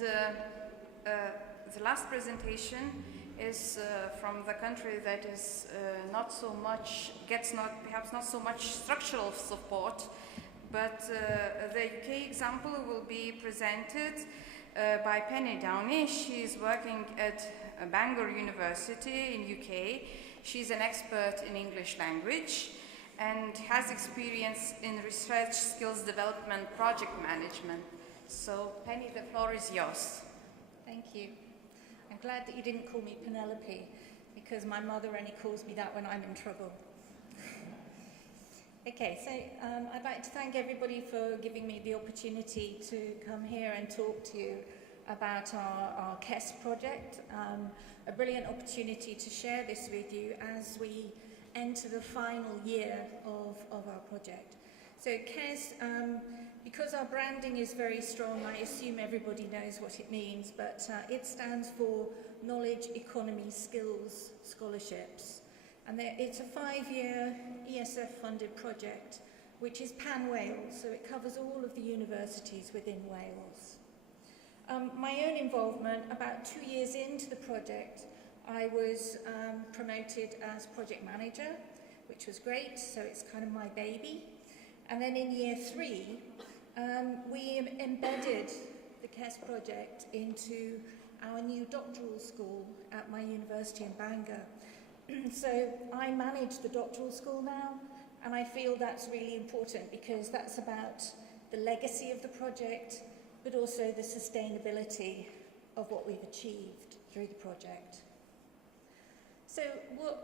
the last presentation is from the country that is perhaps not so much structural support, but the UK example will be presented by Penny Downey. She is working at Bangor University in UK. She's an expert in English language and has experience in research skills development, project management. So Penny, the floor is yours. Thank you. I'm glad that you didn't call me Penelope, because my mother only calls me that when I'm in trouble. Okay, so I'd like to thank everybody for giving me the opportunity to come here and talk to you about our KES project. A brilliant opportunity to share this with you as we enter the final year of our project. So KES, because our branding is very strong, I assume everybody knows what it means, but it stands for Knowledge Economy Skills Scholarships. And it's a 5-year ESF-funded project, which is pan-Wales, so it covers all of the universities within Wales. My own involvement, about 2 years into the project, I was promoted as project manager, which was great, so it's kind of my baby. And then in year 3, we embedded the KES project into our new doctoral school at my university in Bangor. So I manage the doctoral school now, and I feel that's really important because that's about the legacy of the project, but also the sustainability of what we've achieved through the project. So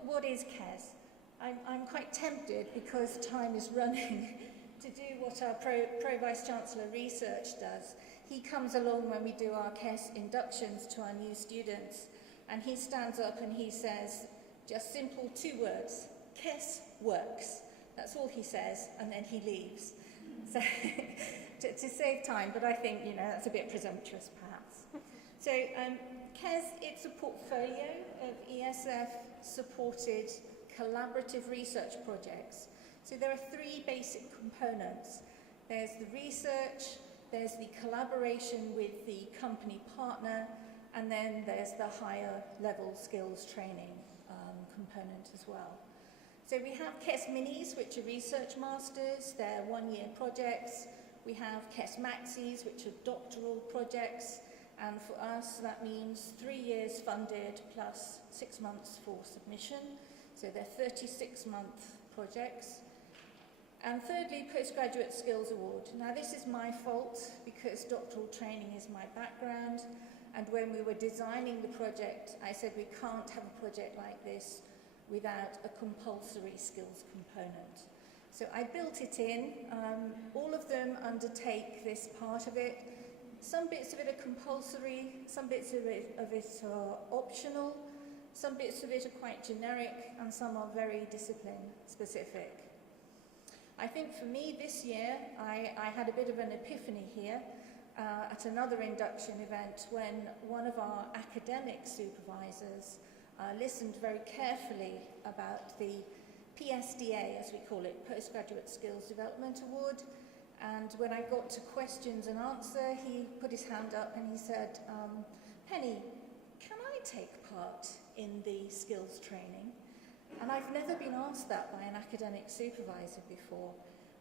what is KES? I'm quite tempted, because time is running, to do what our Pro Vice-Chancellor Research does. He comes along when we do our KES inductions to our new students, and he stands up and he says, just simple 2 words, KES works. That's all he says, and then he leaves. So to save time, but I think, that's a bit presumptuous perhaps. So KES, it's a portfolio of ESF-supported collaborative research projects. So there are 3 basic components. There's the research, there's the collaboration with the company partner, and then there's the higher level skills training component as well. So we have KES Minis, which are research masters, they're 1-year projects. We have KES Maxis, which are doctoral projects, and for us that means 3 years funded plus 6 months for submission. So they're 36-month projects. And thirdly, Postgraduate Skills Award. Now this is my fault because doctoral training is my background, and when we were designing the project, I said we can't have a project like this without a compulsory skills component. So I built it in. All of them undertake this part of it. Some bits of it are compulsory, some bits of it are optional, some bits of it are quite generic, and some are very discipline specific. I think for me this year, I had a bit of an epiphany here at another induction event when one of our academic supervisors listened very carefully about the PSDA, as we call it, Postgraduate Skills Development Award. And when I got to questions and answer, he put his hand up and he said, Penny, can I take part in the skills training? And I've never been asked that by an academic supervisor before.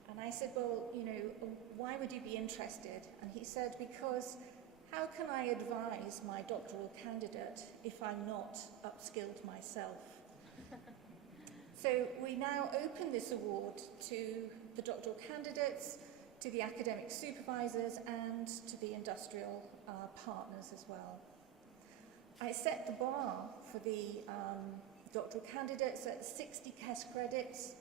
And I said, well, why would you be interested? And he said, because how can I advise my doctoral candidate if I'm not upskilled myself? So we now open this award to the doctoral candidates, to the academic supervisors, and to the industrial partners as well. I set the bar for the doctoral candidates at 60 KES credits.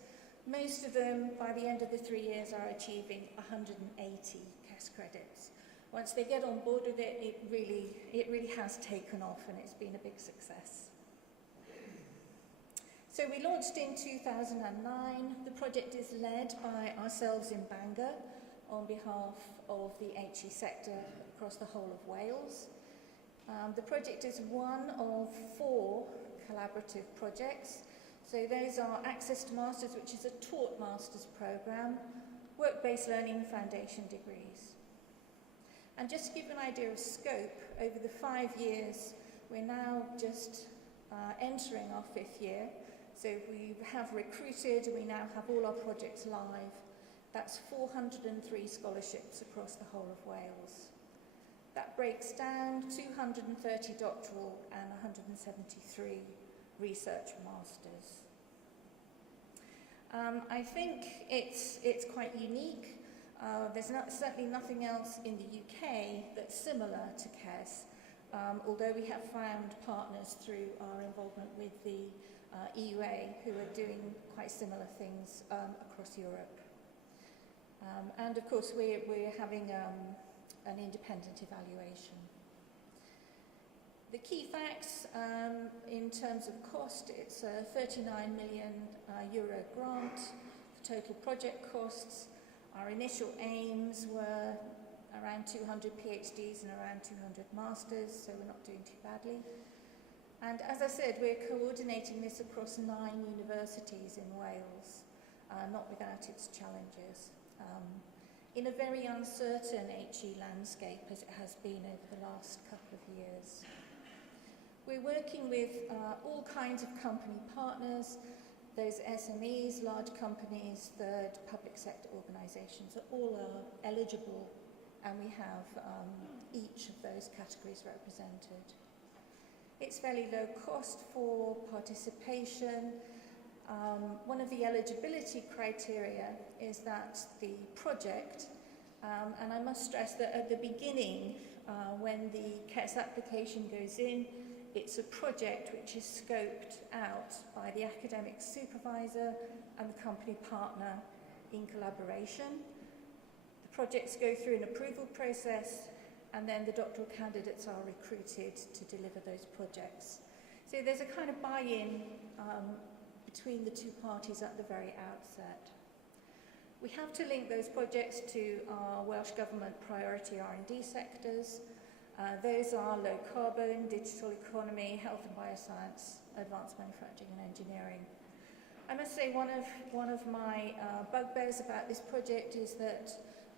Most of them, by the end of the 3 years, are achieving 180 KES credits. Once they get on board with it, it really has taken off, and it's been a big success. So we launched in 2009. The project is led by ourselves in Bangor on behalf of the HE sector across the whole of Wales. The project is one of 4 collaborative projects. So those are Access to Masters, which is a taught masters programme, work-based learning foundation degrees. And just to give you an idea of scope, over the 5 years, we're now just entering our 5th year. So we have recruited, we now have all our projects live. That's 403 scholarships across the whole of Wales. That breaks down 230 doctoral and 173 research masters. I think it's quite unique. There's certainly nothing else in the UK that's similar to KES, although we have found partners through our involvement with the EUA who are doing quite similar things across Europe. And of course we're having an independent evaluation. The key facts in terms of cost, it's a 39 million euro grant. The total project costs, our initial aims were around 200 PhDs and around 200 masters, so we're not doing too badly. And as I said, we're coordinating this across 9 universities in Wales, not without its challenges. In a very uncertain HE landscape as it has been over the last couple of years. We're working with all kinds of company partners, those SMEs, large companies, third public sector organisations, all are eligible, and we have each of those categories represented. It's fairly low cost for participation. One of the eligibility criteria is that the project, and I must stress that at the beginning, when the KES application goes in, it's a project which is scoped out by the academic supervisor and the company partner in collaboration. The projects go through an approval process, and then the doctoral candidates are recruited to deliver those projects. So there's a kind of buy-in between the two parties at the very outset. We have to link those projects to our Welsh Government priority R&D sectors. Those are low carbon, digital economy, health and bioscience, advanced manufacturing and engineering. I must say one of my bugbears about this project is that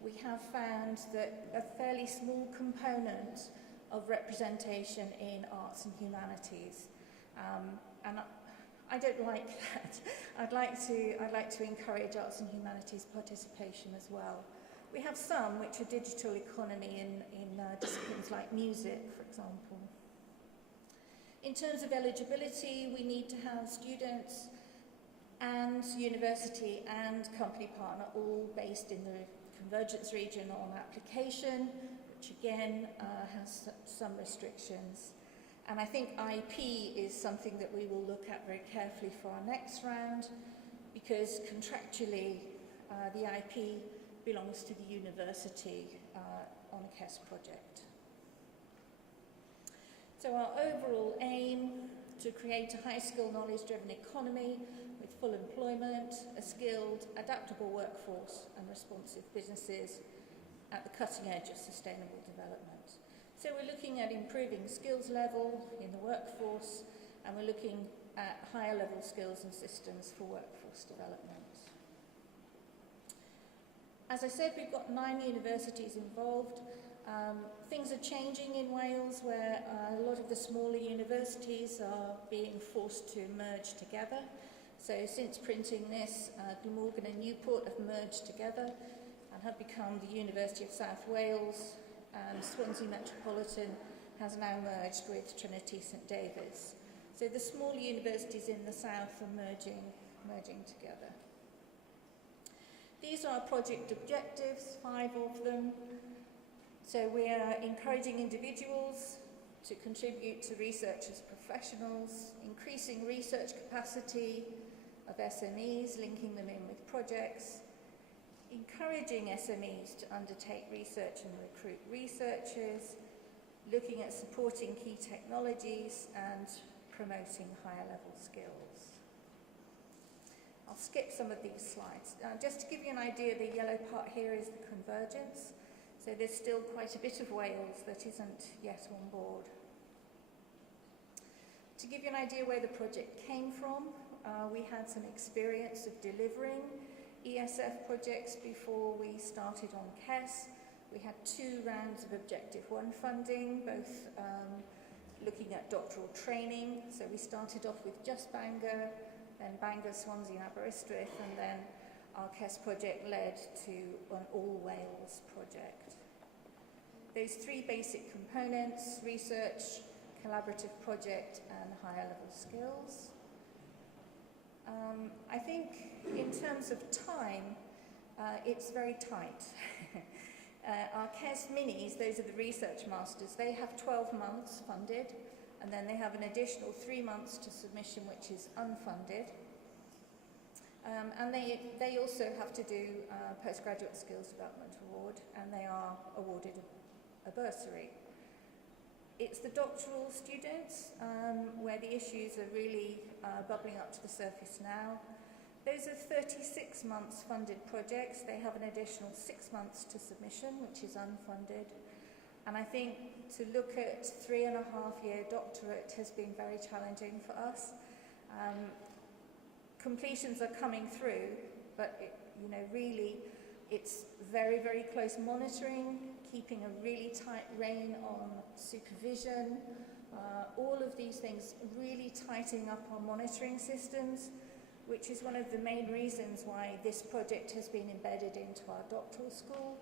we have found that a fairly small component of representation in arts and humanities. And I don't like that. I'd like to encourage arts and humanities participation as well. We have some which are digital economy in disciplines like music, for example. In terms of eligibility, we need to have students and university and company partner all based in the convergence region on application, which again has some restrictions. And I think IP is something that we will look at very carefully for our next round, because contractually the IP belongs to the university on a KES project. So our overall aim to create a high-skill, knowledge-driven economy with full employment, a skilled, adaptable workforce and responsive businesses at the cutting edge of sustainable development. So we're looking at improving skills level in the workforce, and we're looking at higher level skills and systems for workforce development. As I said, we've got 9 universities involved. Things are changing in Wales, where a lot of the smaller universities are being forced to merge together. So since printing this, Glamorgan and Newport have merged together and have become the University of South Wales, and Swansea Metropolitan has now merged with Trinity St David's. So the smaller universities in the south are merging together. These are project objectives, 5 of them. So we are encouraging individuals to contribute to research as professionals, increasing research capacity of SMEs, linking them in with projects, encouraging SMEs to undertake research and recruit researchers, looking at supporting key technologies and promoting higher level skills. I'll skip some of these slides. Just to give you an idea, the yellow part here is the convergence. So there's still quite a bit of Wales that isn't yet on board. To give you an idea where the project came from, we had some experience of delivering ESF projects before we started on KES. We had 2 rounds of Objective 1 funding, both looking at doctoral training. So we started off with just Bangor, then Bangor, Swansea and Aberystwyth, and then our KES project led to an All Wales project. Those 3 basic components: research, collaborative project and higher level skills. I think in terms of time, it's very tight. Our KES minis, those are the research masters, they have 12 months funded, and then they have an additional 3 months to submission, which is unfunded. And they also have to do Postgraduate Skills Development Award, and they are awarded a bursary. It's the doctoral students where the issues are really bubbling up to the surface now. Those are 36 months funded projects. They have an additional 6 months to submission, which is unfunded. And I think to look at 3.5-year doctorate has been very challenging for us. Completions are coming through, but really it's very, very close monitoring, keeping a really tight rein on supervision, all of these things, really tightening up our monitoring systems, which is one of the main reasons why this project has been embedded into our doctoral school,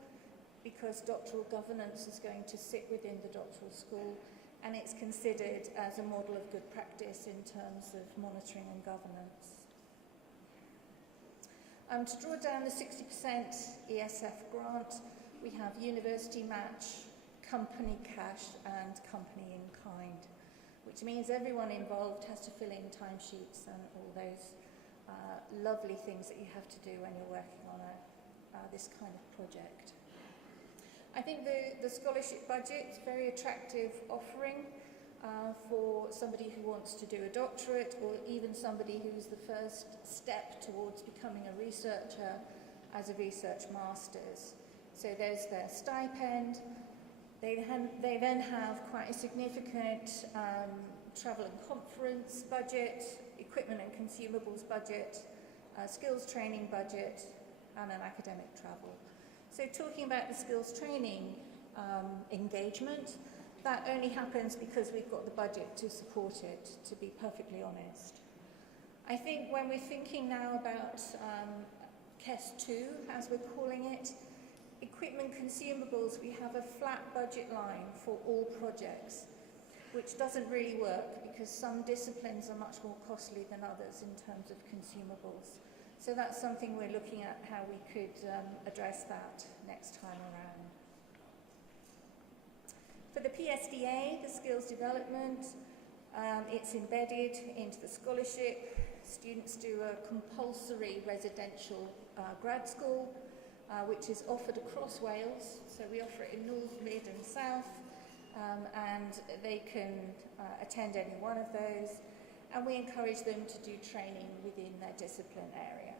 because doctoral governance is going to sit within the doctoral school, and it's considered as a model of good practice in terms of monitoring and governance. To draw down the 60% ESF grant, we have university match, company cash and company in kind, which means everyone involved has to fill in timesheets and all those lovely things that you have to do when you're working on this kind of project. I think the scholarship budget is a very attractive offering for somebody who wants to do a doctorate, or even somebody who's the first step towards becoming a researcher as a research master's. So there's their stipend. They then have quite a significant travel and conference budget, equipment and consumables budget, skills training budget, and an academic travel. So talking about the skills training engagement, that only happens because we've got the budget to support it, to be perfectly honest. I think when we're thinking now about KES 2, as we're calling it, equipment consumables, we have a flat budget line for all projects, which doesn't really work because some disciplines are much more costly than others in terms of consumables. So that's something we're looking at, how we could address that next time around. For the PSDA, the skills development, it's embedded into the scholarship. Students do a compulsory residential grad school, which is offered across Wales. So we offer it in North, Mid and South, and they can attend any one of those. And we encourage them to do training within their discipline area.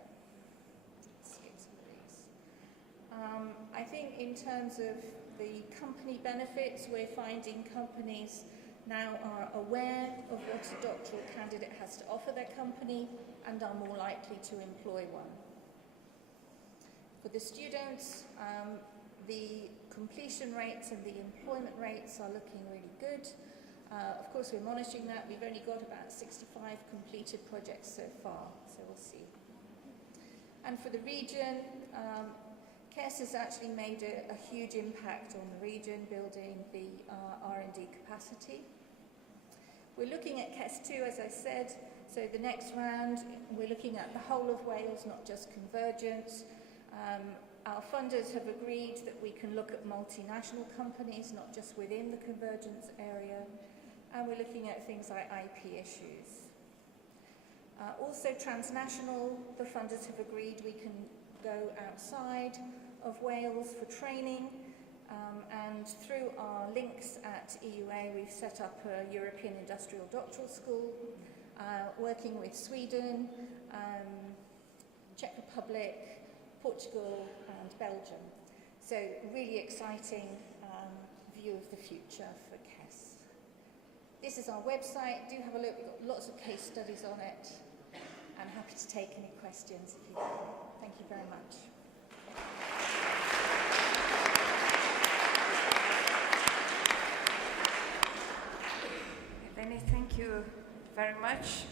I think in terms of the company benefits, we're finding companies now are aware of what a doctoral candidate has to offer their company and are more likely to employ one. For the students, the completion rates and the employment rates are looking really good. Of course, we're monitoring that. We've only got about 65 completed projects so far, so we'll see. And for the region, KES has actually made a huge impact on the region, building the R&D capacity. We're looking at KES 2, as I said, so the next round, we're looking at the whole of Wales, not just convergence. Our funders have agreed that we can look at multinational companies, not just within the convergence area, and we're looking at things like IP issues. Also transnational, the funders have agreed we can go outside of Wales for training, and through our links at EUA we've set up a European Industrial Doctoral School, working with Sweden, Czech Republic, Portugal and Belgium. So really exciting view of the future for KES. This is our website. Do have a look. We've got lots of case studies on it. I'm happy to take any questions if you can. Thank you very much. Penny, thank you very much.